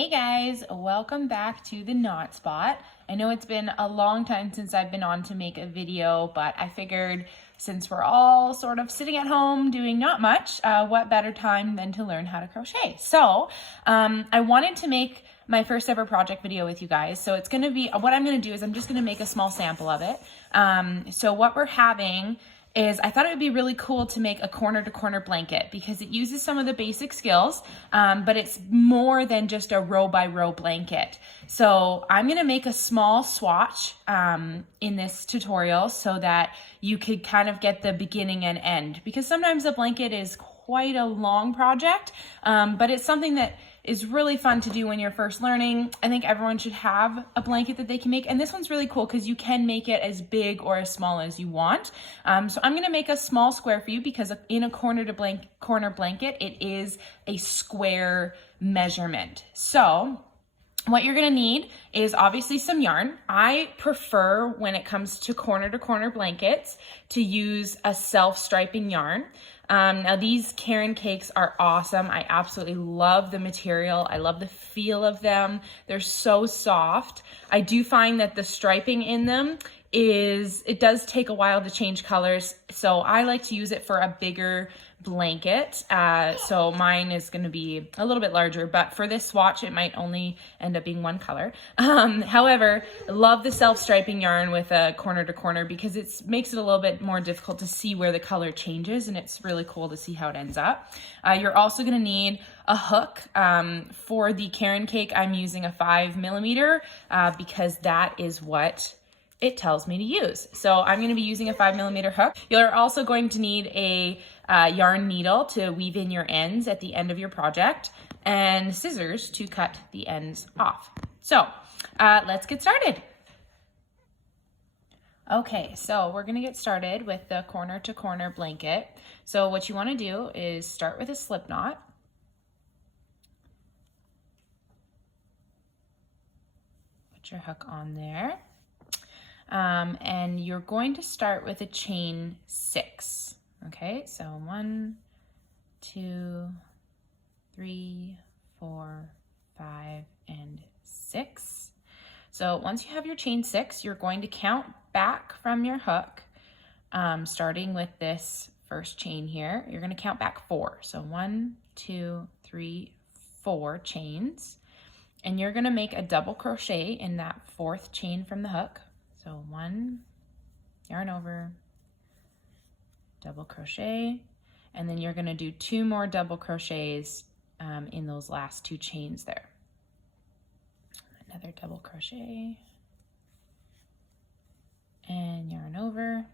Hey guys, welcome back to the Knot Spot. I know it's been a long time since I've been on to make a video, but I figured since we're all sort of sitting at home doing not much, what better time than to learn how to crochet. So I wanted to make my first ever project video with you guys. So it's gonna be, what I'm gonna do is I'm just gonna make a small sample of it. So what we're having is I thought it would be really cool to make a corner to corner blanket because it uses some of the basic skills, but it's more than just a row by row blanket. So I'm gonna make a small swatch in this tutorial so that you could kind of get the beginning and end, because sometimes a blanket is quite a long project, but it's something that is really fun to do when you're first learning. I think everyone should have a blanket that they can make, and this one's really cool because you can make it as big or as small as you want. So I'm gonna make a small square for you because in a corner blanket, it is a square measurement. So what you're gonna need is obviously some yarn. I prefer, when it comes to corner blankets, to use a self-striping yarn. Now these Caron cakes are awesome. I absolutely love the material. I love the feel of them. They're so soft. I do find that the striping in them it does take a while to change colors. So I like to use it for a bigger blanket. So mine is going to be a little bit larger, but for this swatch, it might only end up being one color. However, I love the self-striping yarn with a corner to corner because it makes it a little bit more difficult to see where the color changes, and it's really cool to see how it ends up. You're also going to need a hook. For the Caron cake, I'm using a 5mm because that is what it tells me to use. So I'm gonna be using a 5mm hook. You're also going to need a yarn needle to weave in your ends at the end of your project, and scissors to cut the ends off. So let's get started. Okay, so we're gonna get started with the corner to corner blanket. So what you wanna do is start with a slip knot. Put your hook on there. And you're going to start with a chain 6. Okay, so 1, 2, 3, 4, 5, and 6. So once you have your chain 6, you're going to count back from your hook, starting with this first chain here. You're going to count back 4. So 1, 2, 3, 4 chains, and you're going to make a double crochet in that 4th chain from the hook. So 1, yarn over, double crochet, and then you're going to do 2 more double crochets in those last 2 chains there. Another double crochet, and yarn over,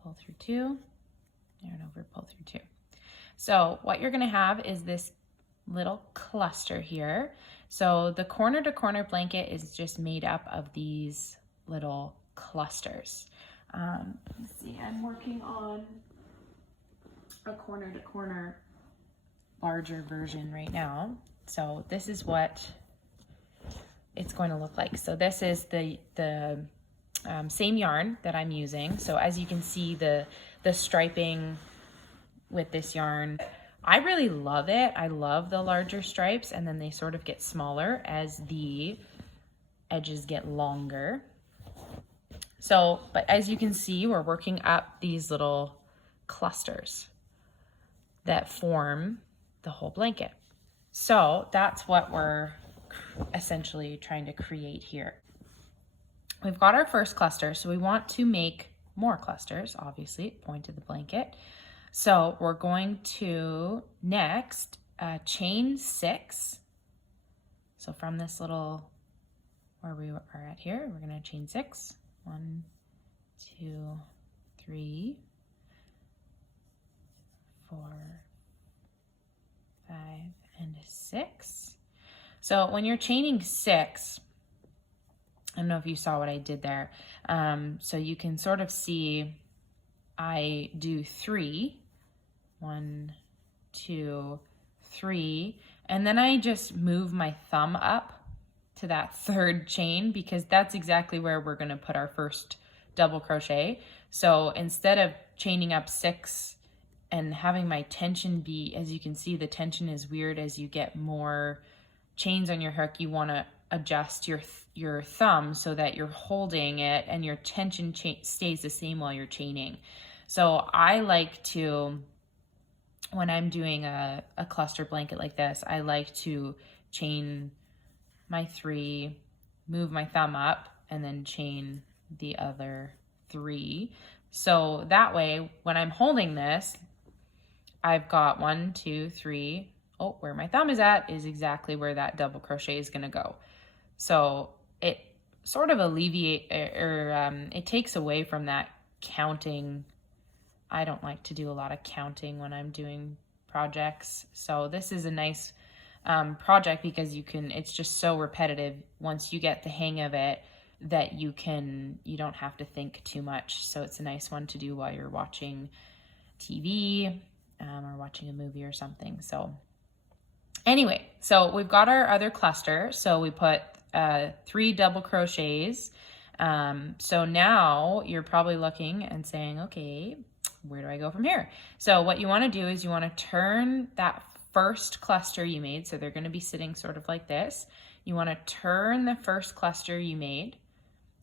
pull through 2, yarn over, pull through 2. So what you're going to have is this little cluster here. So the corner to corner blanket is just made up of these little clusters. Let's see, I'm working on a corner to corner larger version right now. So this is what it's going to look like. So this is the same yarn that I'm using. So as you can see, the striping with this yarn, I really love it. I love the larger stripes, and then they sort of get smaller as the edges get longer. So, but as you can see, we're working up these little clusters that form the whole blanket. So that's what we're essentially trying to create here. We've got our first cluster, so we want to make more clusters, obviously, point to the blanket. So we're going to next chain 6. So from this little, where we are at here, we're going to chain 6. 1, 2, 3, 4, 5, and 6. So when you're chaining 6, I don't know if you saw what I did there. So you can sort of see I do 3, 1, 2, 3, and then I just move my thumb up to that 3rd chain because that's exactly where we're going to put our first double crochet. So instead of chaining up 6 and having my tension be, as you can see, the tension is weird. As you get more chains on your hook, you want to adjust your thumb so that you're holding it and your tension stays the same while you're chaining. So I like to, when I'm doing a cluster blanket like this, I like to chain my 3, move my thumb up, and then chain the other 3. So that way, when I'm holding this, I've got 1, 2, 3. Oh, where my thumb is at is exactly where that double crochet is going to go. So it sort of it takes away from that counting. I don't like to do a lot of counting when I'm doing projects. So this is a nice project because it's just so repetitive. Once you get the hang of it, that you don't have to think too much. So it's a nice one to do while you're watching TV or watching a movie or something. So anyway, so we've got our other cluster. So we put 3 double crochets. So now you're probably looking and saying, okay, where do I go from here? So what you want to do is you want to turn that first cluster you made. So they're going to be sitting sort of like this. You want to turn the first cluster you made,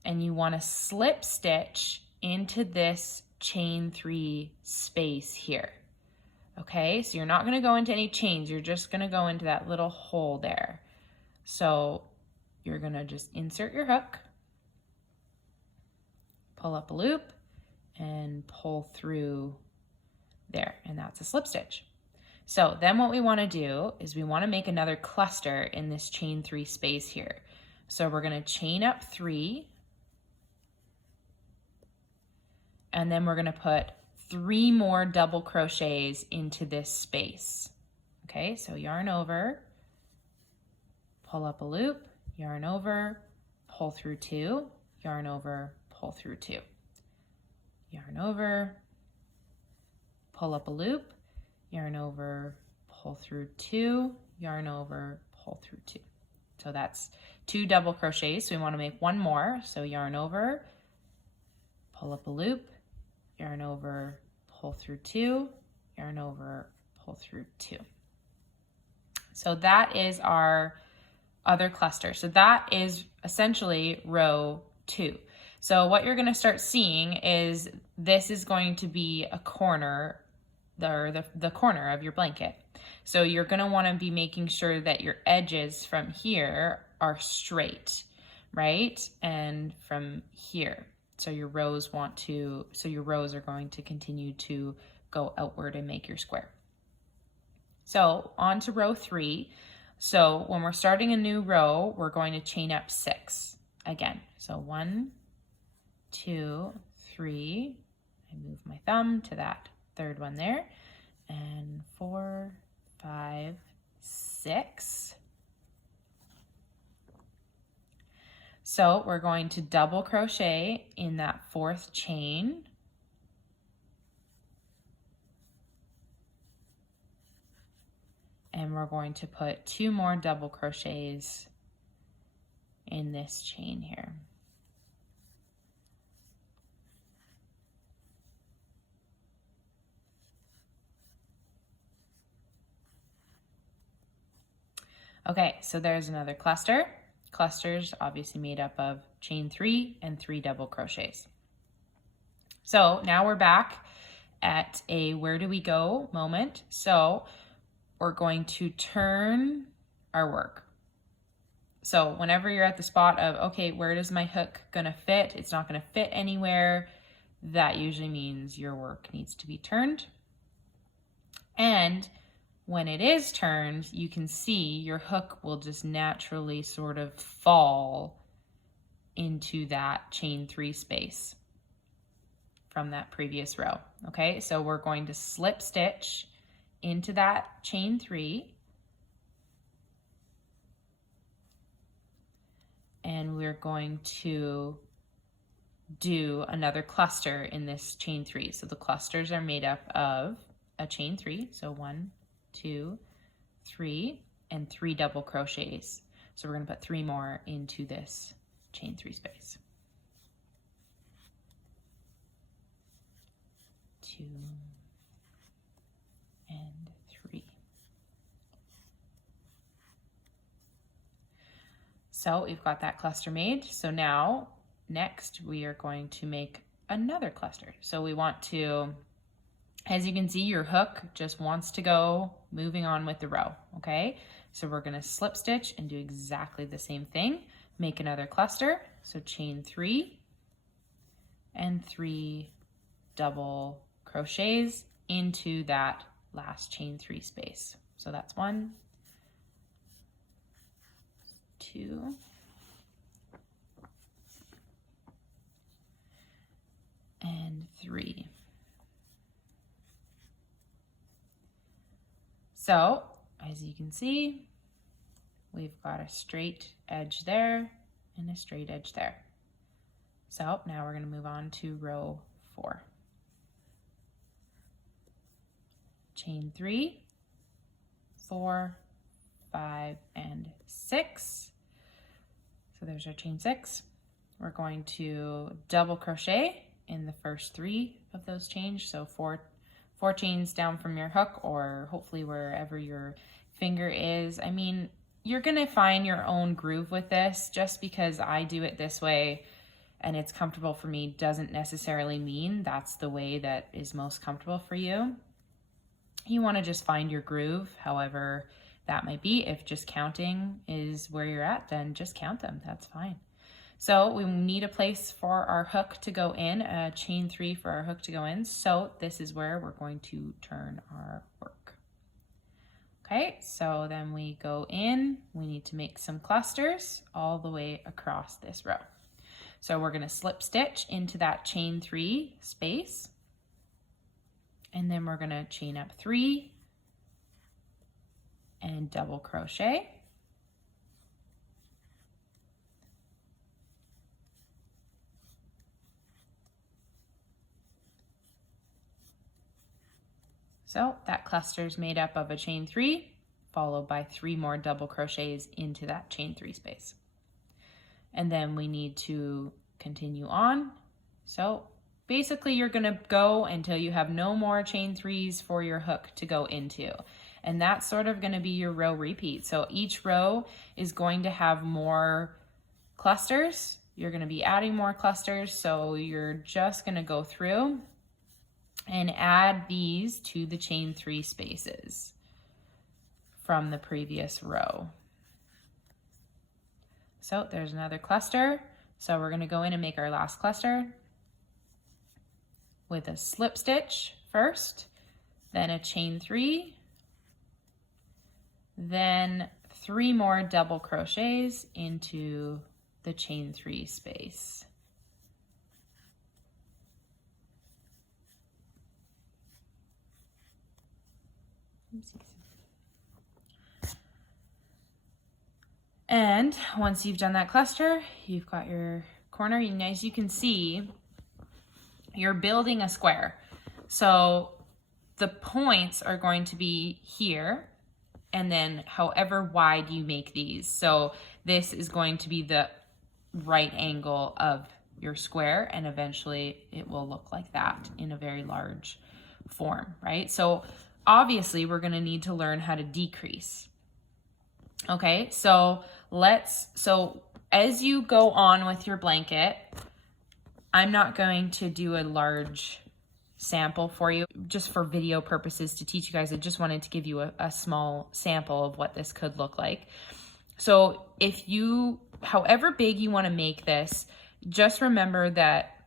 and you want to slip stitch into this chain 3 space here. Okay, so you're not going to go into any chains. You're just going to go into that little hole there. So you're going to just insert your hook, pull up a loop, and pull through there, and that's a slip stitch. So then what we want to do is we want to make another cluster in this chain 3 space here. So we're going to chain up 3, and then we're going to put 3 more double crochets into this space. Okay, so yarn over, pull up a loop, yarn over, pull through 2, yarn over, pull through 2. Yarn over, pull up a loop, yarn over, pull through 2, yarn over, pull through 2. So that's 2 double crochets. So we want to make 1 more. So yarn over, pull up a loop, yarn over, pull through 2, yarn over, pull through 2. So that is our other cluster. So that is essentially row 2. So what you're going to start seeing is this is going to be a corner, the corner of your blanket. So you're going to want to be making sure that your edges from here are straight, right? And from here. So your rows are going to continue to go outward and make your square. So on to row 3. So when we're starting a new row, we're going to chain up 6 again. So 1, 2, 3. I move my thumb to that 3rd one there, and 4, 5, 6. So we're going to double crochet in that 4th chain. And we're going to put 2 more double crochets in this chain here. Okay, so there's another cluster. Clusters obviously made up of chain 3 and 3 double crochets. So now we're back at a where do we go moment. So we're going to turn our work. So whenever you're at the spot of, okay, where does my hook gonna fit? It's not gonna fit anywhere. That usually means your work needs to be turned. And when it is turned, you can see your hook will just naturally sort of fall into that chain 3 space from that previous row. Okay, so we're going to slip stitch into that chain 3, and we're going to do another cluster in this chain 3. So the clusters are made up of a chain 3, so 1, 2, 3, and 3 double crochets. So we're going to put 3 more into this chain 3 space. 2, So we've got that cluster made. So now next we are going to make another cluster. So we want to, as you can see, your hook just wants to go moving on with the row, okay? So we're gonna slip stitch and do exactly the same thing. Make another cluster. So chain 3 and 3 double crochets into that last chain 3 space. So that's 1, 2, and 3. So as you can see, we've got a straight edge there and a straight edge there. So now we're going to move on to row 4. Chain 3, 4, 5, and 6. So there's our chain 6. We're going to double crochet in the first 3 of those chains. So four chains down from your hook, or hopefully wherever your finger is. I mean, you're gonna find your own groove with this. Just because I do it this way and it's comfortable for me doesn't necessarily mean that's the way that is most comfortable for you. You wanna just find your groove, however that might be. If just counting is where you're at, then just count them, that's fine. So we need a place for our hook to go in, a chain 3 for our hook to go in. So this is where we're going to turn our work. Okay, so then we go in, we need to make some clusters all the way across this row. So we're gonna slip stitch into that chain 3 space, and then we're gonna chain up 3 and double crochet. So that cluster is made up of a chain 3 followed by 3 more double crochets into that chain 3 space. And then we need to continue on. So basically you're gonna go until you have no more chain 3s for your hook to go into. And that's sort of gonna be your row repeat. So each row is going to have more clusters. You're gonna be adding more clusters. So you're just gonna go through and add these to the chain 3 spaces from the previous row. So there's another cluster. So we're gonna go in and make our last cluster with a slip stitch first, then a chain 3, then 3 more double crochets into the chain 3 space. And once you've done that cluster, you've got your corner, and as you can see, you're building a square. So the points are going to be here, and then however wide you make these. So this is going to be the right angle of your square, and eventually it will look like that in a very large form, right? So obviously we're gonna need to learn how to decrease. Okay, so as you go on with your blanket, I'm not going to do a large sample for you, just for video purposes to teach you guys. I just wanted to give you a small sample of what this could look like. So however big you wanna make this, just remember that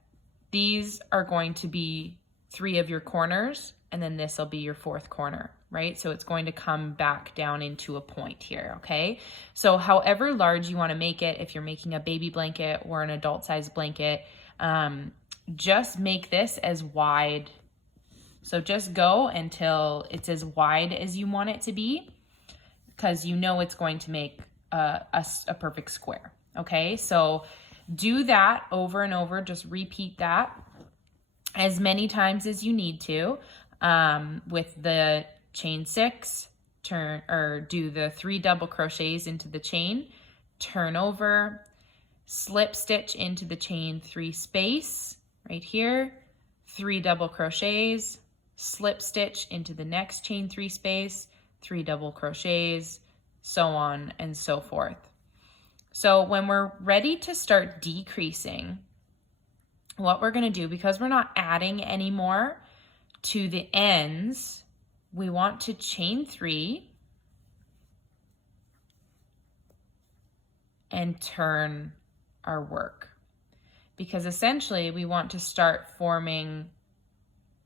these are going to be 3 of your corners, and then this will be your 4th corner, right? So it's going to come back down into a point here, okay? So however large you wanna make it, if you're making a baby blanket or an adult size blanket, just make this as wide. So just go until it's as wide as you want it to be, because you know it's going to make a perfect square, okay? So do that over and over, just repeat that as many times as you need to. With the chain 6, do the 3 double crochets into the chain, turn over, slip stitch into the chain 3 space right here, 3 double crochets, slip stitch into the next chain 3 space, 3 double crochets, so on and so forth. So when we're ready to start decreasing, what we're gonna do, because we're not adding anymore to the ends, we want to chain 3 and turn our work. Because essentially we want to start forming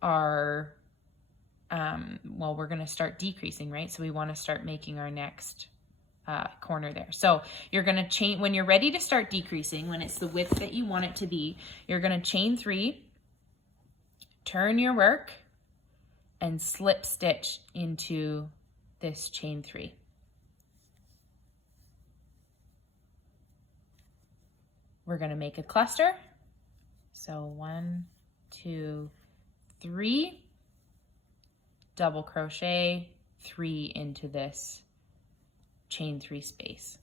our, well, we're gonna start decreasing, right? So we wanna start making our next corner there. So you're gonna chain, when you're ready to start decreasing, when it's the width that you want it to be, you're gonna chain 3, turn your work, and slip stitch into this chain 3. We're gonna make a cluster. So 1, 2, 3, double crochet, 3 into this chain 3 space.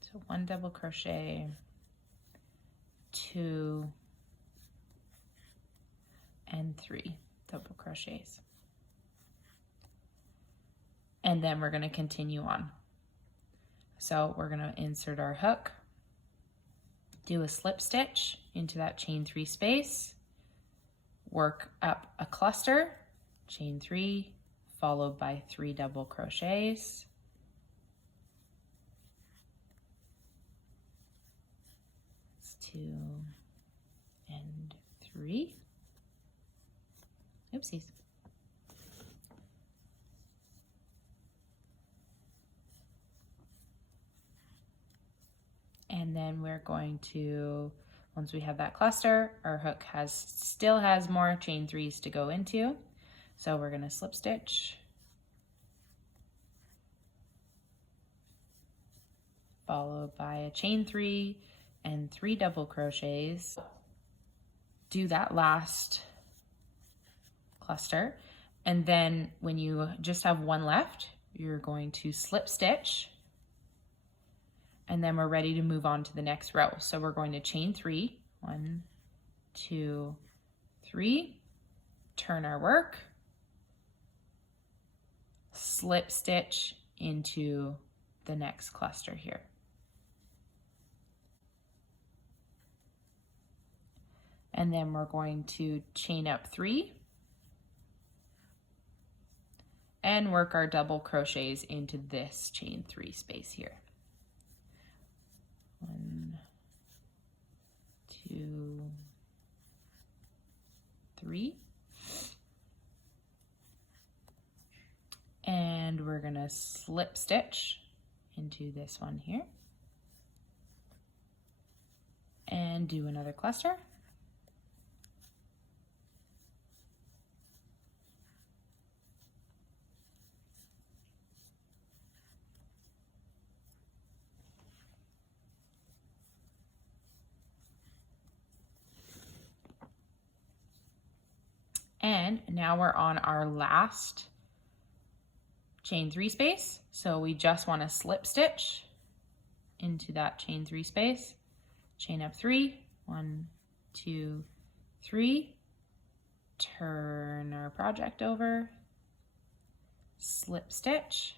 So 1 double crochet, 2, and 3 double crochets. And then we're going to continue on. So we're going to insert our hook, do a slip stitch into that chain 3 space, work up a cluster, chain 3, followed by 3 double crochets. That's 2 and 3. Oopsies. And then we're going to, once we have that cluster, our hook still has more chain 3s to go into. So we're going to slip stitch, followed by a chain 3 and 3 double crochets. Do that last cluster, and then when you just have 1 left, you're going to slip stitch, and then we're ready to move on to the next row. So we're going to chain 3, 1, 2, 3, turn our work, slip stitch into the next cluster here. And then we're going to chain up 3 and work our double crochets into this chain 3 space here. 1, 2, 3. And we're gonna slip stitch into this one here and do another cluster. And now we're on our last chain 3 space. So we just want to slip stitch into that chain 3 space, chain up 3, 1, 2, 3, turn our project over, slip stitch,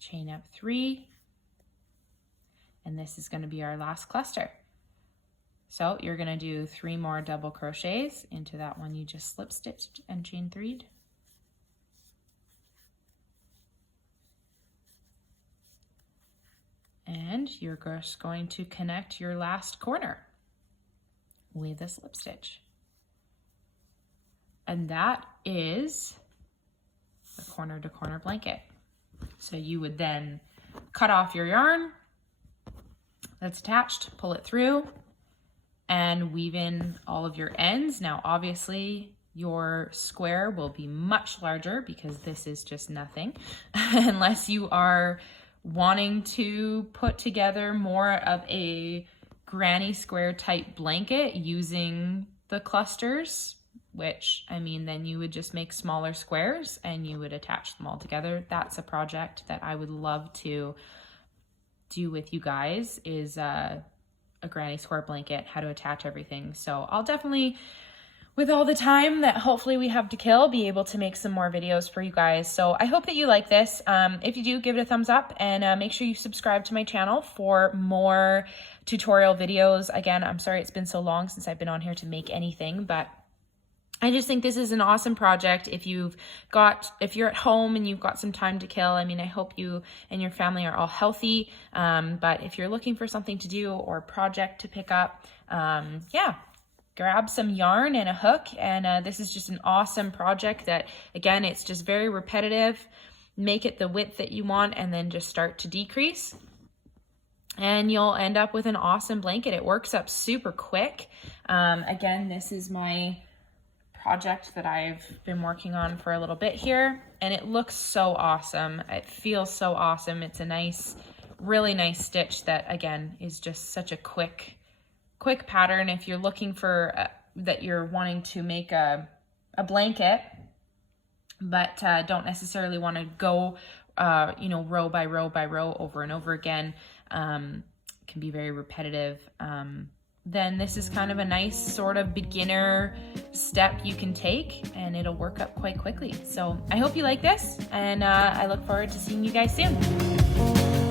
chain up 3, and this is going to be our last cluster. So you're going to do 3 more double crochets into that one you just slip stitched and chain 3'd. And you're just going to connect your last corner with a slip stitch. And that is the corner to corner blanket. So you would then cut off your yarn that's attached, pull it through, and weave in all of your ends. Now, obviously, your square will be much larger because this is just nothing, unless you are wanting to put together more of a granny square type blanket using the clusters, which, I mean, then you would just make smaller squares and you would attach them all together. That's a project that I would love to do with you guys, is a granny square blanket, how to attach everything. So I'll definitely, with all the time that hopefully we have to kill, be able to make some more videos for you guys. So I hope that you like this. If you do, give it a thumbs up, and make sure you subscribe to my channel for more tutorial videos. Again, I'm sorry it's been so long since I've been on here to make anything, but I just think this is an awesome project. If you're at home and you've got some time to kill, I mean, I hope you and your family are all healthy. But if you're looking for something to do or project to pick up, yeah, grab some yarn and a hook. And this is just an awesome project that, again, it's just very repetitive. Make it the width that you want and then just start to decrease. And you'll end up with an awesome blanket. It works up super quick. Again, this is my project that I've been working on for a little bit here, and it looks so awesome. It feels so awesome. It's a nice, really nice stitch that, again, is just such a quick pattern. If you're looking for that you're wanting to make a blanket, but don't necessarily want to go you know, row by row by row over and over again, can be very repetitive, then this is kind of a nice sort of beginner step you can take, and it'll work up quite quickly. So I hope you like this, and I look forward to seeing you guys soon.